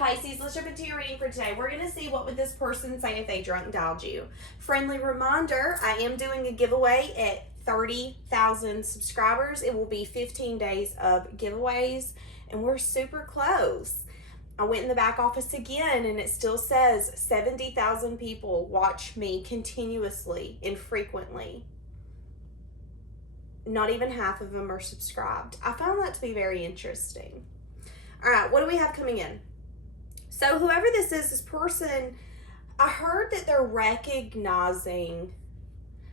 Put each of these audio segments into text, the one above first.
right, Pisces, let's jump into your reading for today. We're going to see what would this person say if they drunk dialed you. Friendly reminder, I am doing a giveaway at 30,000 subscribers. It will be 15 days of giveaways, and we're super close. I went in the back office again, and it still says 70,000 people watch me continuously and frequently. Not even half of them are subscribed. I found that to be very interesting. All right, what do we have coming in? So whoever this person, I heard that they're recognizing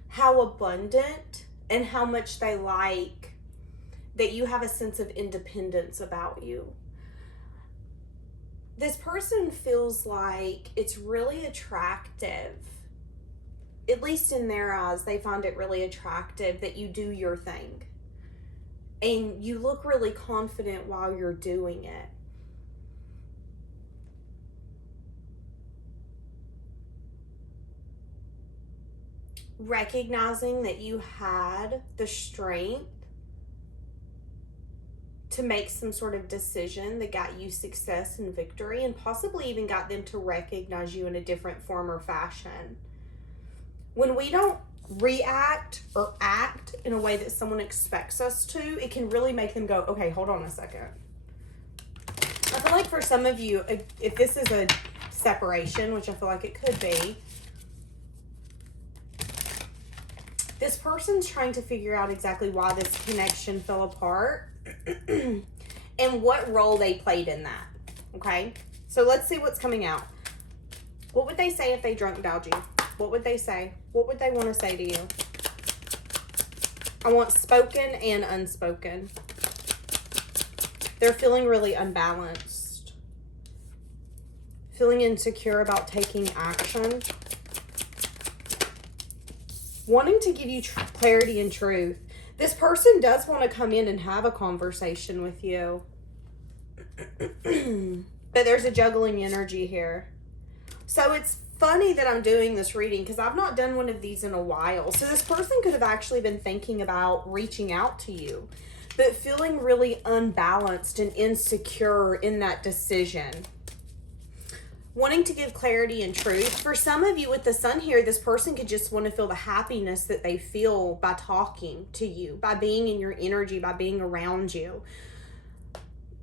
how abundant and how much they like that you have a sense of independence about you. This person feels like it's really attractive, at least in their eyes, they find it really attractive that you do your thing. And you look really confident while you're doing it. Recognizing that you had the strength to make some sort of decision that got you success and victory, and possibly even got them to recognize you in a different form or fashion. When we don't react or act in a way that someone expects us to, it can really make them go, okay, hold on a second. I feel like for some of you, if this is a separation, which I feel like it could be, this person's trying to figure out exactly why this connection fell apart and what role they played in that. Okay? So let's see what's coming out. What would they say if they drunk dialed you? What would they say? What would they want to say to you? I want spoken and unspoken. They're feeling really unbalanced. Feeling insecure about taking action. Wanting to give you clarity and truth. This person does want to come in and have a conversation with you. But there's a juggling energy here. So it's funny that I'm doing this reading because I've not done one of these in a while. So this person could have actually been thinking about reaching out to you, but feeling really unbalanced and insecure in that decision. Wanting to give clarity and truth. For some of you with the sun here, this person could just want to feel the happiness that they feel by talking to you, by being in your energy, by being around you.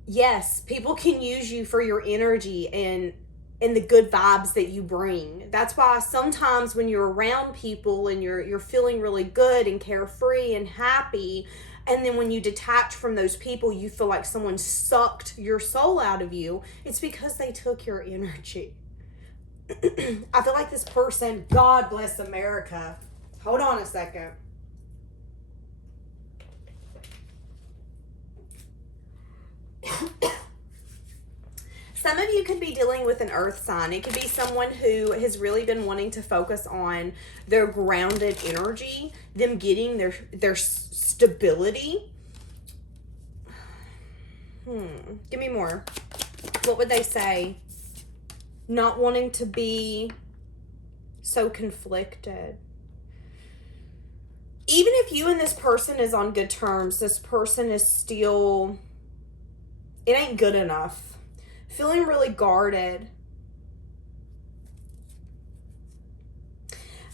Yes, people can use you for your energy and the good vibes that you bring. That's why sometimes when you're around people and you're feeling really good and carefree and happy, and then when you detach from those people, you feel like someone sucked your soul out of you. It's because they took your energy. I feel like this person, God bless America. Hold on a second. Some of you could be dealing with an earth sign. It could be someone who has really been wanting to focus on their grounded energy, them getting their stability. Give me more. What would they say? Not wanting to be so conflicted. Even if you and this person is on good terms, this person is still, it ain't good enough. Feeling really guarded.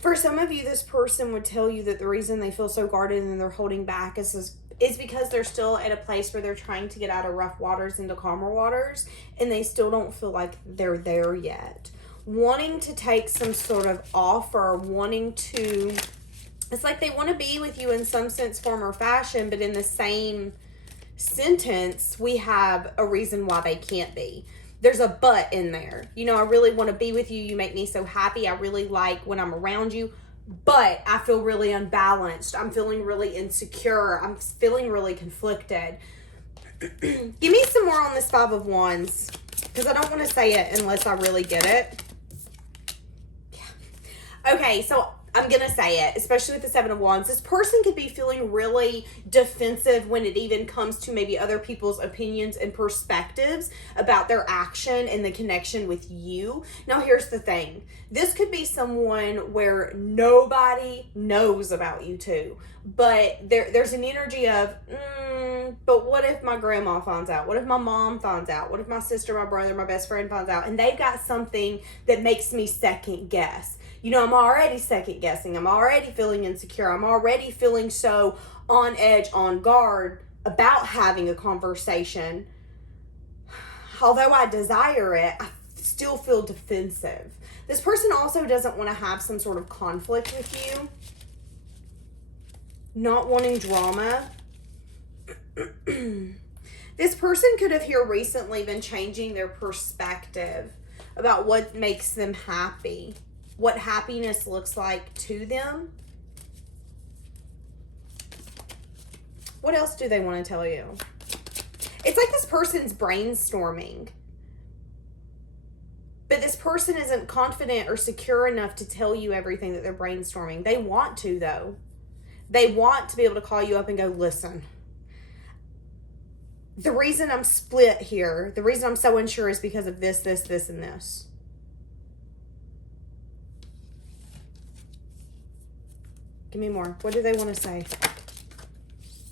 For some of you, this person would tell you that the reason they feel so guarded and they're holding back is because they're still at a place where they're trying to get out of rough waters into calmer waters, and they still don't feel like they're there yet. Wanting to take some sort of offer, it's like they want to be with you in some sense, form, or fashion, but in the same sentence, we have a reason why they can't be. There's a but in there. You know, I really want to be with you. You make me so happy. I really like when I'm around you, but I feel really unbalanced. I'm feeling really insecure. I'm feeling really conflicted. Give me some more on this Five of Wands, because I don't want to say it unless I really get it. Yeah. Okay, so I'm going to say it, especially with the Seven of Wands. This person could be feeling really defensive when it even comes to maybe other people's opinions and perspectives about their action and the connection with you. Now, here's the thing. This could be someone where nobody knows about you two. But there's an energy of, but what if my grandma finds out? What if my mom finds out? What if my sister, my brother, my best friend finds out? And they've got something that makes me second guess. You know, I'm already second guessing. I'm already feeling insecure. I'm already feeling so on edge, on guard about having a conversation. Although I desire it, I still feel defensive. This person also doesn't want to have some sort of conflict with you. Not wanting drama. This person could have here recently been changing their perspective about what makes them happy, what happiness looks like to them. What else do they want to tell you? It's like this person's brainstorming, but this person isn't confident or secure enough to tell you everything that they're brainstorming. They want to, though. They want to be able to call you up and go, listen, the reason I'm split here, the reason I'm so unsure is because of this, this, this, and this. Give me more. What do they want to say?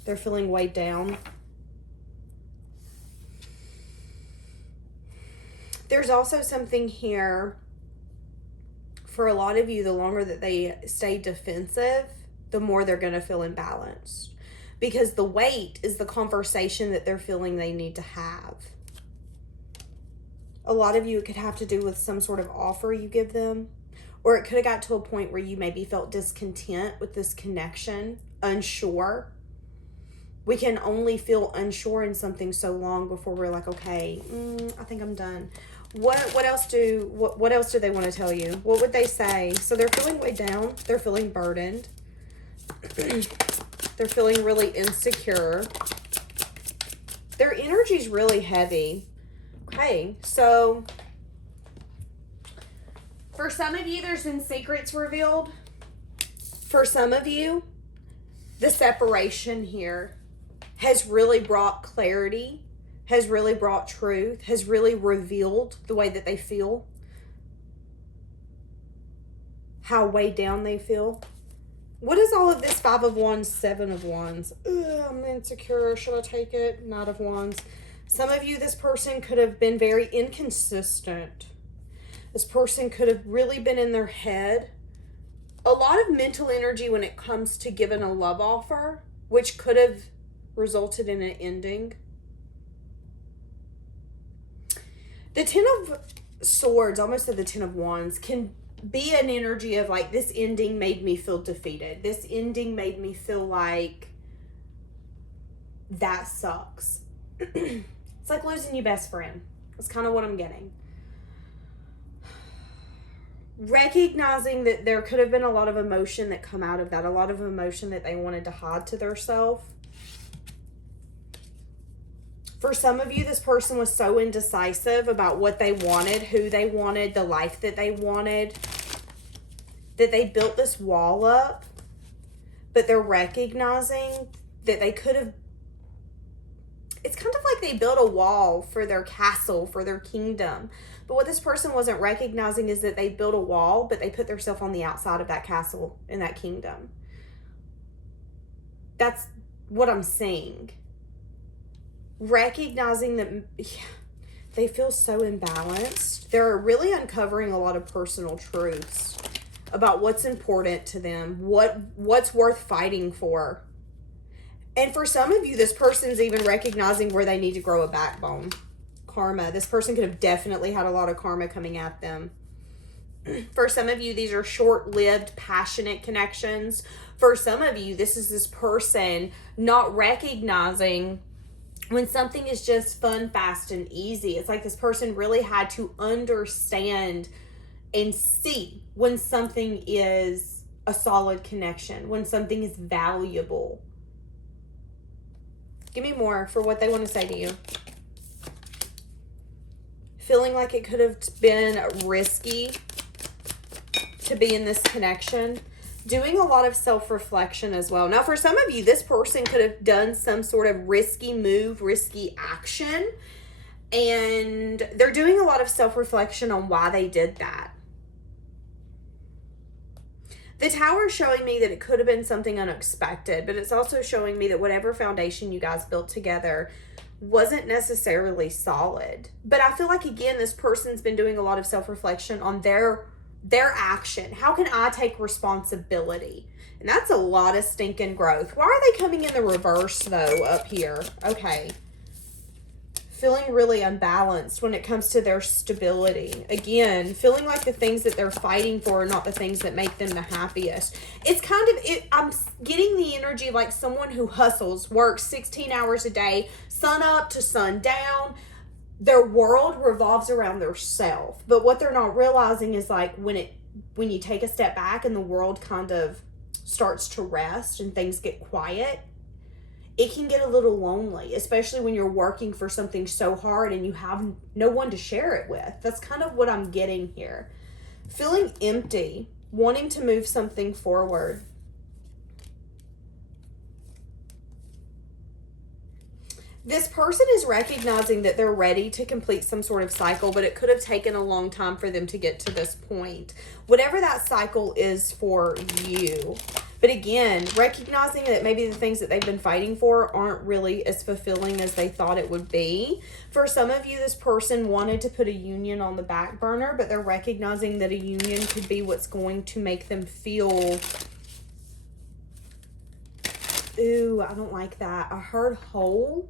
They're feeling weighed down. There's also something here for a lot of you, the longer that they stay defensive, the more they're going to feel imbalanced. Because the weight is the conversation that they're feeling they need to have. A lot of you, it could have to do with some sort of offer you give them. Or it could have got to a point where you maybe felt discontent with this connection, unsure. We can only feel unsure in something so long before we're like, okay, I think I'm done. What else do they want to tell you? What would they say? So they're feeling weighed down. They're feeling burdened. They're feeling really insecure. Their energy's really heavy. Okay, so for some of you, there's been secrets revealed. For some of you, the separation here has really brought clarity, has really brought truth, has really revealed the way that they feel, how weighed down they feel. What is all of this? 5 of Wands, 7 of Wands. Ugh, I'm insecure. Should I take it? Knight of Wands. Some of you, this person could have been very inconsistent. This person could have really been in their head. A lot of mental energy when it comes to giving a love offer, which could have resulted in an ending. The 10 of Swords, almost at the 10 of Wands, can be an energy of like, this ending made me feel defeated. This ending made me feel like that sucks. It's like losing your best friend. That's kind of what I'm getting. Recognizing that there could have been a lot of emotion that come out of that, a lot of emotion that they wanted to hide to themselves. For some of you, this person was so indecisive about what they wanted, who they wanted, the life that they wanted, that they built this wall up, but they're recognizing that they could have, it's kind of like they built a wall for their castle, for their kingdom. But what this person wasn't recognizing is that they built a wall, but they put themselves on the outside of that castle in that kingdom. That's what I'm seeing. Recognizing that they feel so imbalanced. They're really uncovering a lot of personal truths about what's important to them, what's worth fighting for. And for some of you, this person's even recognizing where they need to grow a backbone. Karma. This person could have definitely had a lot of karma coming at them. For some of you, these are short-lived, passionate connections. For some of you, this is this person not recognizing when something is just fun, fast, and easy. It's like this person really had to understand and see when something is a solid connection, when something is valuable. Give me more for what they want to say to you. Feeling like it could have been risky to be in this connection. Doing a lot of self-reflection as well. Now, for some of you, this person could have done some sort of risky move, risky action. And they're doing a lot of self-reflection on why they did that. The Tower is showing me that it could have been something unexpected, but it's also showing me that whatever foundation you guys built together wasn't necessarily solid. But I feel like, again, this person's been doing a lot of self-reflection on their action. How can I take responsibility? And that's a lot of stinking growth. Why are they coming in the reverse, though, up here? Okay. Feeling really unbalanced when it comes to their stability. Again, feeling like the things that they're fighting for are not the things that make them the happiest. It's kind of, I'm getting the energy like someone who hustles, works 16 hours a day, sun up to sun down. Their world revolves around their self. But what they're not realizing is like when you take a step back and the world kind of starts to rest and things get quiet, it can get a little lonely, especially when you're working for something so hard and you have no one to share it with. That's kind of what I'm getting here. Feeling empty, wanting to move something forward. This person is recognizing that they're ready to complete some sort of cycle, but it could have taken a long time for them to get to this point. Whatever that cycle is for you. But again, recognizing that maybe the things that they've been fighting for aren't really as fulfilling as they thought it would be. For some of you, this person wanted to put a union on the back burner, but they're recognizing that a union could be what's going to make them feel... Ooh, I don't like that. I heard whole.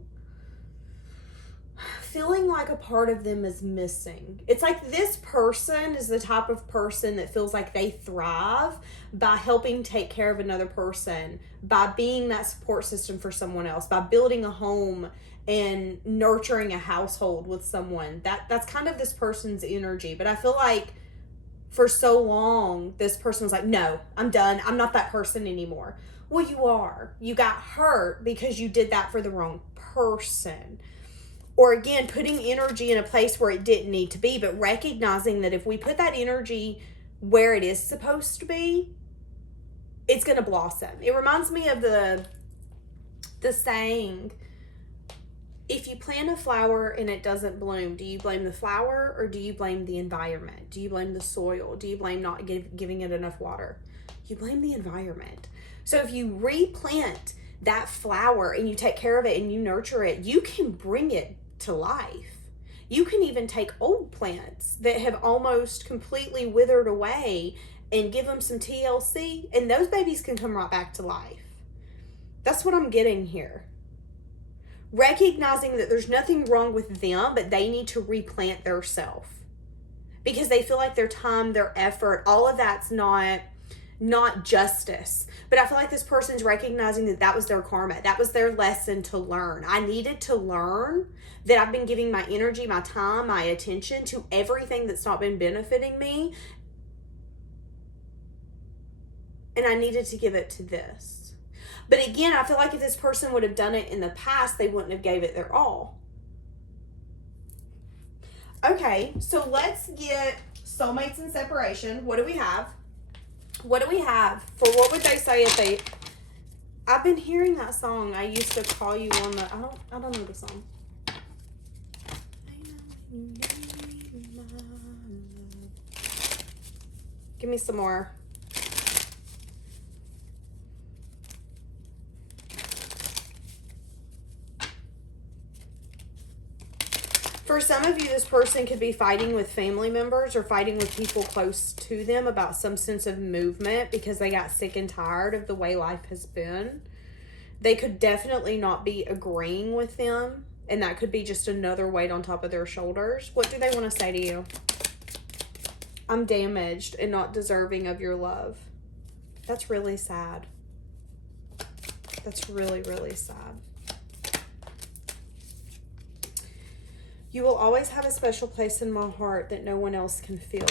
Feeling like a part of them is missing. It's like this person is the type of person that feels like they thrive by helping take care of another person, by being that support system for someone else, by building a home and nurturing a household with someone. That's kind of this person's energy. But I feel like for so long, this person was like, no, I'm done. I'm not that person anymore. Well, you are. You got hurt because you did that for the wrong person. Or again, putting energy in a place where it didn't need to be, but recognizing that if we put that energy where it is supposed to be, it's going to blossom. It reminds me of the saying, if you plant a flower and it doesn't bloom, do you blame the flower or do you blame the environment? Do you blame the soil? Do you blame not giving it enough water? You blame the environment. So if you replant that flower and you take care of it and you nurture it, you can bring it to life. You can even take old plants that have almost completely withered away and give them some TLC, and those babies can come right back to life. That's what I'm getting here. Recognizing that there's nothing wrong with them, but they need to replant their self because they feel like their time, their effort, all of that's not justice. But I feel like this person's recognizing that that was their karma. That was their lesson to learn. I needed to learn that I've been giving my energy, my time, my attention to everything that's not been benefiting me. And I needed to give it to this. But again, I feel like if this person would have done it in the past, they wouldn't have gave it their all. Okay, so let's get soulmates and separation. What do we have? What do we have? For what would they say if they... I've been hearing that song. I used to call you on the... I don't know the song. Give me some more. For some of you, this person could be fighting with family members or fighting with people close to them about some sense of movement because they got sick and tired of the way life has been. They could definitely not be agreeing with them, and that could be just another weight on top of their shoulders. What do they want to say to you? I'm damaged and not deserving of your love. That's really sad. That's really, really sad. You will always have a special place in my heart that no one else can feel.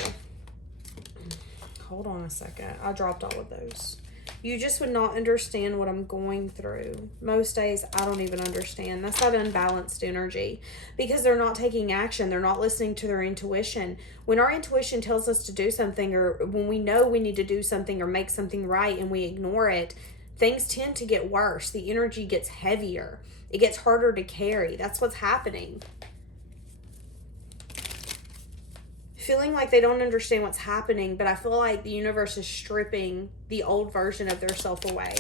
Hold on a second. I dropped all of those. You just would not understand what I'm going through. Most days, I don't even understand. That's that unbalanced energy because they're not taking action. They're not listening to their intuition. When our intuition tells us to do something, or when we know we need to do something or make something right and we ignore it, things tend to get worse. The energy gets heavier. It gets harder to carry. That's what's happening. feeling like they don't understand what's happening, but I feel like the universe is stripping the old version of their self away.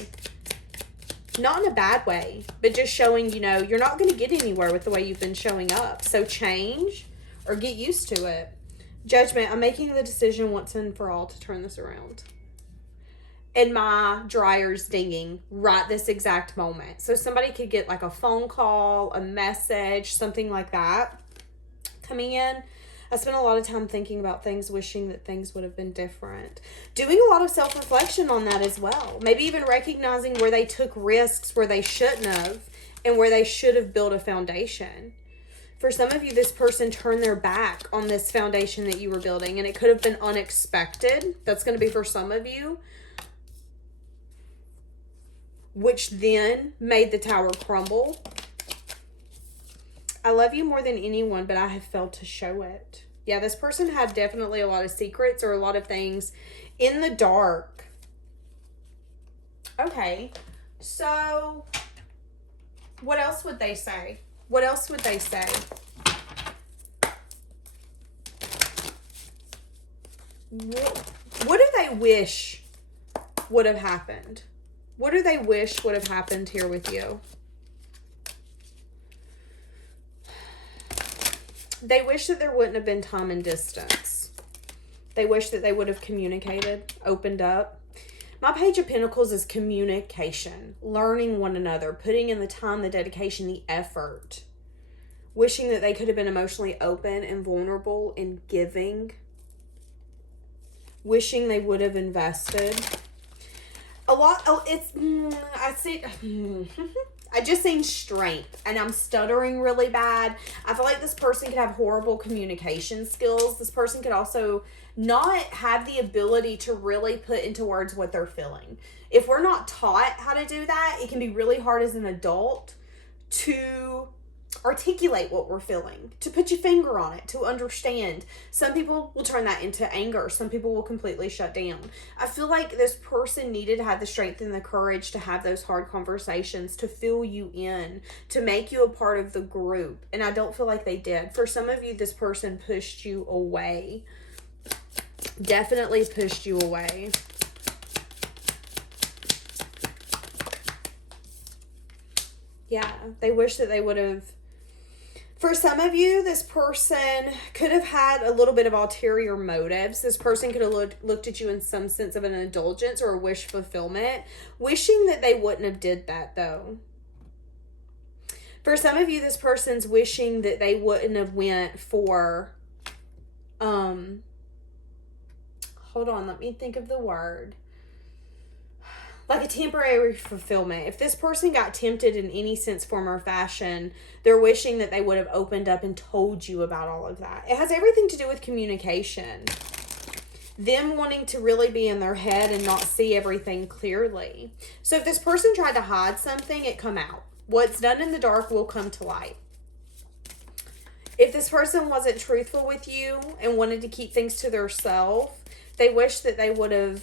Not in a bad way, but just showing, you know, you're not going to get anywhere with the way you've been showing up. So change or get used to it. Judgment, I'm making the decision once and for all to turn this around. And my dryer's dinging right this exact moment. So somebody could get like a phone call, a message, something like that coming in. I spent a lot of time thinking about things, wishing that things would have been different. Doing a lot of self-reflection on that as well. Maybe even recognizing where they took risks where they shouldn't have and where they should have built a foundation. For some of you, this person turned their back on this foundation that you were building, and it could have been unexpected. That's going to be for some of you, which then made the tower crumble. I love you more than anyone, but I have failed to show it. Yeah, this person had definitely a lot of secrets or a lot of things in the dark. Okay, so what else would they say? What else would they say? What do they wish would have happened? What do they wish would have happened here with you? They wish that there wouldn't have been time and distance. They wish that they would have communicated, opened up. My Page of Pentacles is communication, learning one another, putting in the time, the dedication, the effort. Wishing that they could have been emotionally open and vulnerable and giving. Wishing they would have invested. I just seen strength, and I'm stuttering really bad. I feel like this person could have horrible communication skills. This person could also not have the ability to really put into words what they're feeling. If we're not taught how to do that, it can be really hard as an adult to articulate what we're feeling, to put your finger on it, to understand. Some people will turn that into anger. Some people will completely shut down. I feel like this person needed to have the strength and the courage to have those hard conversations, to fill you in, to make you a part of the group. And I don't feel like they did. For some of you, this person pushed you away. Definitely pushed you away. Yeah, they wish that they would have. For some of you, this person could have had a little bit of ulterior motives. This person could have looked at you in some sense of an indulgence or a wish fulfillment, wishing that they wouldn't have did that, though. For some of you, this person's wishing that they wouldn't have went for, hold on, let me think of the word. Like a temporary fulfillment. If this person got tempted in any sense, form, or fashion, they're wishing that they would have opened up and told you about all of that. It has everything to do with communication. Them wanting to really be in their head and not see everything clearly. So if this person tried to hide something, it come out. What's done in the dark will come to light. If this person wasn't truthful with you and wanted to keep things to themselves, they wish that they would have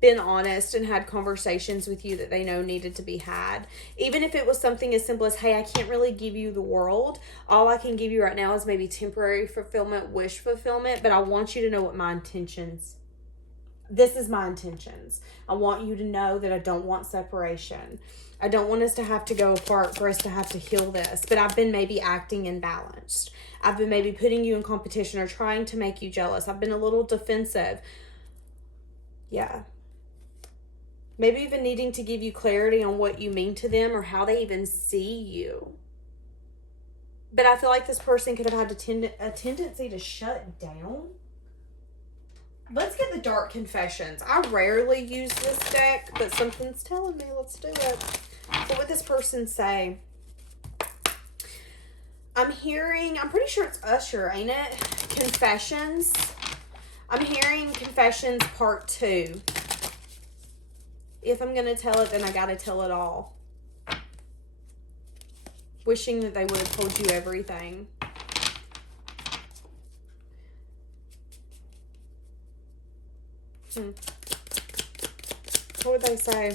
been honest and had conversations with you that they know needed to be had. Even if it was something as simple as, hey, I can't really give you the world. All I can give you right now is maybe temporary fulfillment, wish fulfillment, but I want you to know what my intentions. This is my intentions. I want you to know that I don't want separation. I don't want us to have to go apart for us to have to heal this, but I've been maybe acting imbalanced. I've been maybe putting you in competition or trying to make you jealous. I've been a little defensive. Yeah. Maybe even needing to give you clarity on what you mean to them or how they even see you. But I feel like this person could have had a tendency to shut down. Let's get the dark confessions. I rarely use this deck, but something's telling me let's do it. What would this person say? I'm pretty sure it's Usher, ain't it? Confessions. I'm hearing Confessions Part 2. If I'm going to tell it, then I got to tell it all. Wishing that they would have told you everything. What would they say?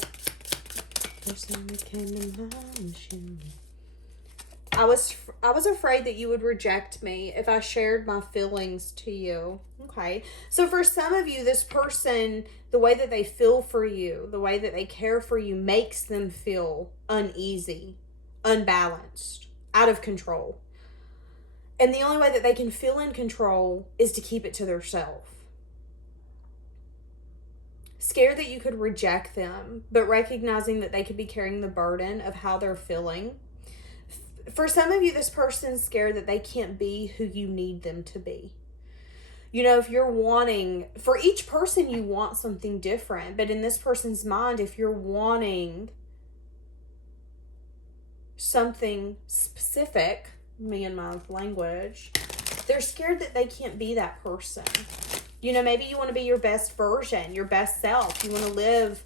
I was afraid that you would reject me if I shared my feelings to you. Okay. So for some of you, this person, the way that they feel for you, the way that they care for you makes them feel uneasy, unbalanced, out of control. And the only way that they can feel in control is to keep it to themselves. Scared that you could reject them, but recognizing that they could be carrying the burden of how they're feeling. For some of you, this person's scared that they can't be who you need them to be. You know, if you're wanting, for each person you want something different, but in this person's mind, if you're wanting something specific, me and my language, they're scared that they can't be that person. You know, maybe you want to be your best version, your best self. You want to live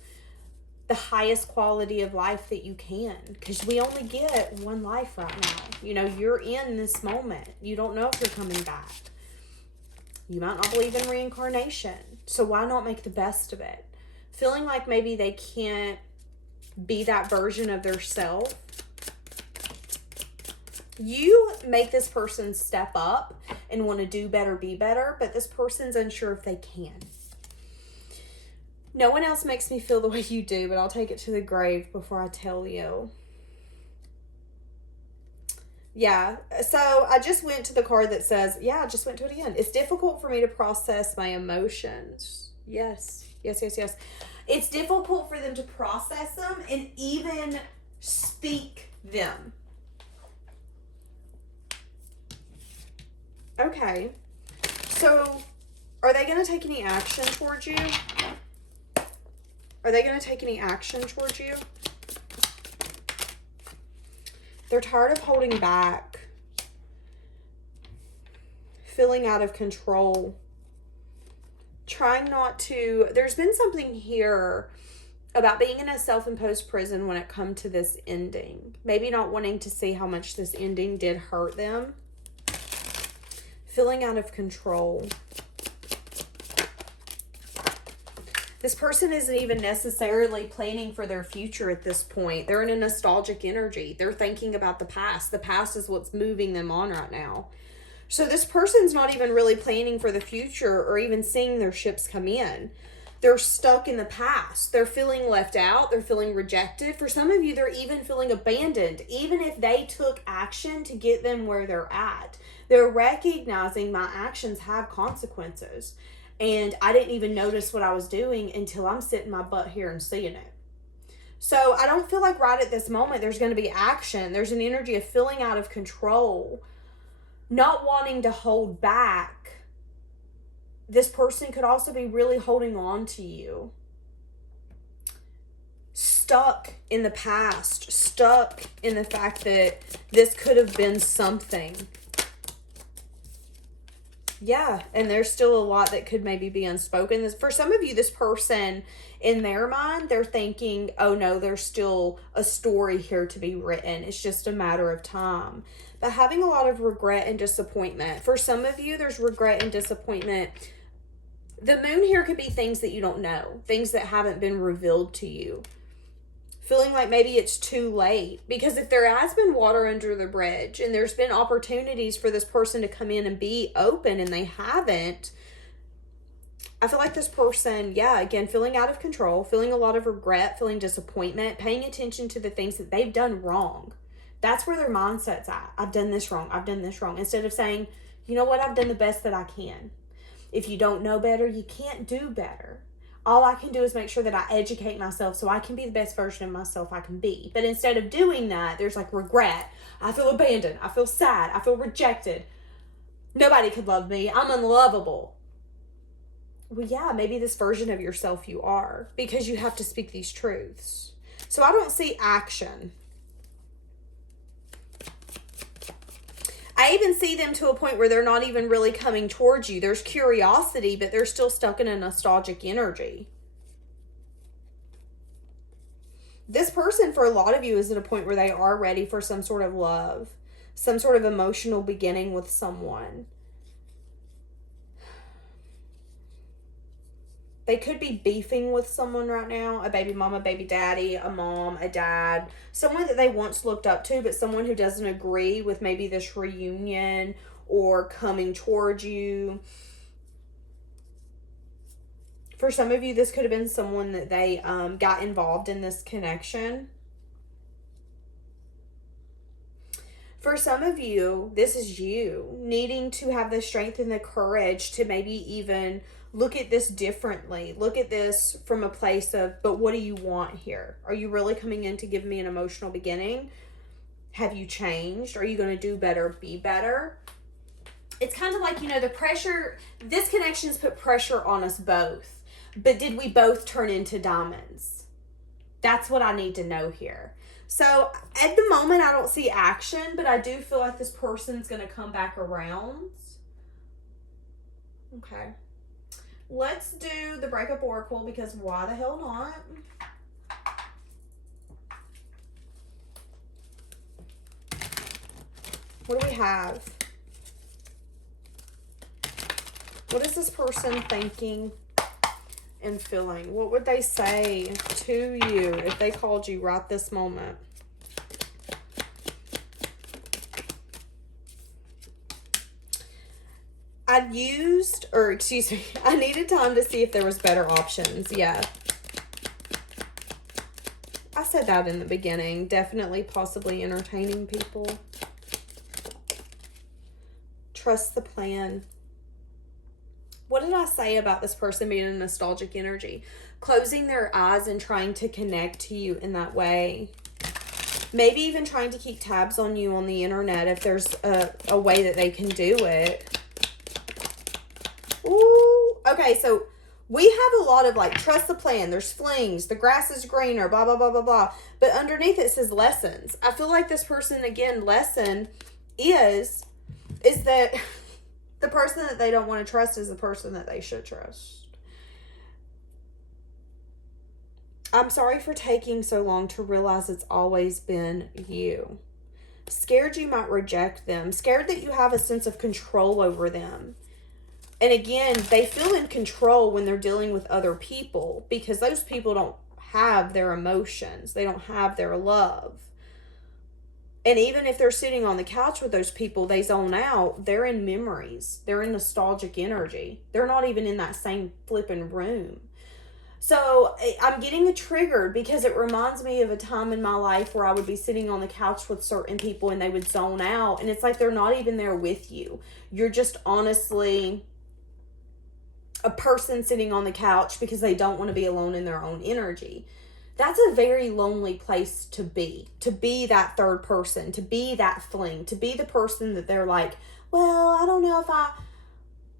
the highest quality of life that you can, because we only get one life right now. You know, you're in this moment. You don't know if you're coming back. You might not believe in reincarnation, so why not make the best of it? Feeling like maybe they can't be that version of their self. You make this person step up and want to do better, be better, but this person's unsure if they can. No one else makes me feel the way you do, but I'll take it to the grave before I tell you. Yeah, so I just went to the card that says, yeah, I just went to it again. It's difficult for me to process my emotions. Yes. It's difficult for them to process them and even speak them. Okay, so are they going to take any action towards you? Are they going to take any action towards you? They're tired of holding back, feeling out of control, trying not to. There's been something here about being in a self-imposed prison when it comes to this ending. Maybe not wanting to see how much this ending did hurt them. Feeling out of control. This person isn't even necessarily planning for their future at this point. They're in a nostalgic energy. They're thinking about the past. The past is what's moving them on right now. So this person's not even really planning for the future or even seeing their ships come in. They're stuck in the past. They're feeling left out. They're feeling rejected. For some of you, they're even feeling abandoned, even if they took action to get them where they're at. They're recognizing my actions have consequences. And I didn't even notice what I was doing until I'm sitting my butt here and seeing it. So I don't feel like right at this moment there's going to be action. There's an energy of feeling out of control, not wanting to hold back. This person could also be really holding on to you. Stuck in the past, stuck in the fact that this could have been something. Yeah, and there's still a lot that could maybe be unspoken. For some of you, this person, in their mind, they're thinking, oh no, there's still a story here to be written. It's just a matter of time. But having a lot of regret and disappointment. For some of you, there's regret and disappointment. The moon here could be things that you don't know. Things that haven't been revealed to you. Feeling like maybe it's too late. Because if there has been water under the bridge and there's been opportunities for this person to come in and be open and they haven't, I feel like this person, yeah, again, feeling out of control, feeling a lot of regret, feeling disappointment, paying attention to the things that they've done wrong. That's where their mindset's at. I've done this wrong. I've done this wrong. Instead of saying, you know what, I've done the best that I can. If you don't know better, you can't do better. All I can do is make sure that I educate myself so I can be the best version of myself I can be. But instead of doing that, there's like regret. I feel abandoned. I feel sad. I feel rejected. Nobody could love me. I'm unlovable. Well, yeah, maybe this version of yourself you are, because you have to speak these truths. So I don't see action. I even see them to a point where they're not even really coming towards you. There's curiosity, but they're still stuck in a nostalgic energy. This person, for a lot of you, is at a point where they are ready for some sort of love, some sort of emotional beginning with someone. They could be beefing with someone right now, a baby mama, baby daddy, a mom, a dad, someone that they once looked up to, but someone who doesn't agree with maybe this reunion or coming towards you. For some of you, this could have been someone that they got involved in this connection. For some of you, this is you needing to have the strength and the courage to maybe even look at this differently. Look at this from a place of, but what do you want here? Are you really coming in to give me an emotional beginning? Have you changed? Are you going to do better, be better? It's kind of like, the pressure, this connection's put pressure on us both. But did we both turn into diamonds? That's what I need to know here. So at the moment, I don't see action, but I do feel like this person's going to come back around. Okay. Let's do the breakup oracle, because why the hell not? What do we have? What is this person thinking and feeling? What would they say to you if they called you right this moment? I needed time to see if there was better options. Yeah. I said that in the beginning. Definitely, possibly entertaining people. Trust the plan. What did I say about this person being a nostalgic energy? Closing their eyes and trying to connect to you in that way. Maybe even trying to keep tabs on you on the internet if there's a way that they can do it. Ooh. Okay, so we have a lot of like, trust the plan. There's flings. The grass is greener, blah, blah, blah, blah, blah. But underneath it says lessons. I feel like this person, again, lesson is that the person that they don't want to trust is the person that they should trust. I'm sorry for taking so long to realize it's always been you. Scared you might reject them. Scared that you have a sense of control over them. And again, they feel in control when they're dealing with other people, because those people don't have their emotions. They don't have their love. And even if they're sitting on the couch with those people, they zone out. They're in memories. They're in nostalgic energy. They're not even in that same flipping room. So I'm getting triggered because it reminds me of a time in my life where I would be sitting on the couch with certain people and they would zone out. And it's like they're not even there with you. You're just honestly a person sitting on the couch because they don't want to be alone in their own energy. That's a very lonely place to be that third person, to be that fling, to be the person that they're like, well, I don't know if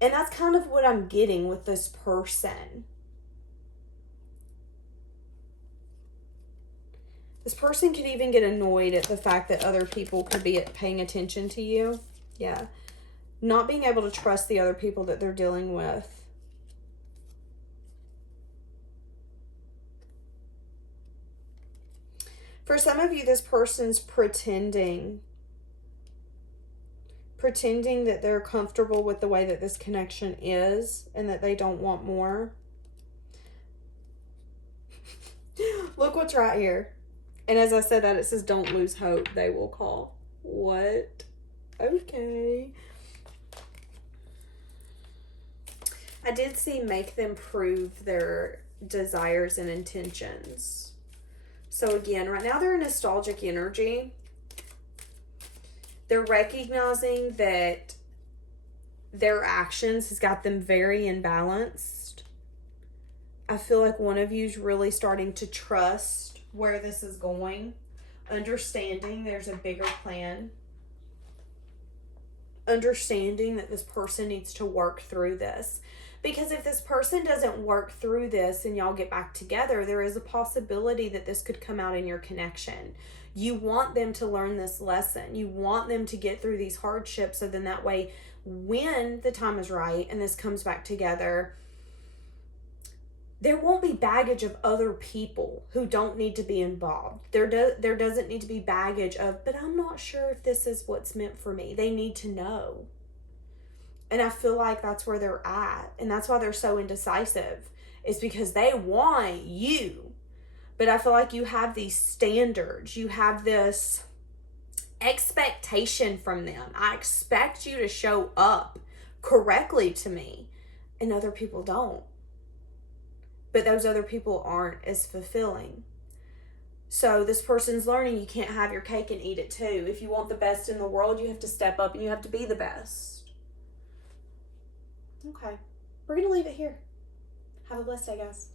and that's kind of what I'm getting with this person. This person could even get annoyed at the fact that other people could be paying attention to you. Yeah. Not being able to trust the other people that they're dealing with. For some of you, this person's pretending that they're comfortable with the way that this connection is and that they don't want more. Look what's right here. And as I said that, it says, don't lose hope. They will call. What? Okay. I did see make them prove their desires and intentions. So again, right now they're in nostalgic energy. They're recognizing that their actions has got them very imbalanced. I feel like one of you is really starting to trust where this is going. Understanding there's a bigger plan. Understanding that this person needs to work through this. Because if this person doesn't work through this and y'all get back together, there is a possibility that this could come out in your connection. You want them to learn this lesson. You want them to get through these hardships, so then that way, when the time is right and this comes back together, there won't be baggage of other people who don't need to be involved. There doesn't need to be baggage of, but I'm not sure if this is what's meant for me. They need to know. And I feel like that's where they're at. And that's why they're so indecisive. It's because they want you. But I feel like you have these standards. You have this expectation from them. I expect you to show up correctly to me. And other people don't. but those other people aren't as fulfilling. So this person's learning you can't have your cake and eat it too. If you want the best in the world, you have to step up and you have to be the best. Okay. We're going to leave it here. Have a blessed day, guys.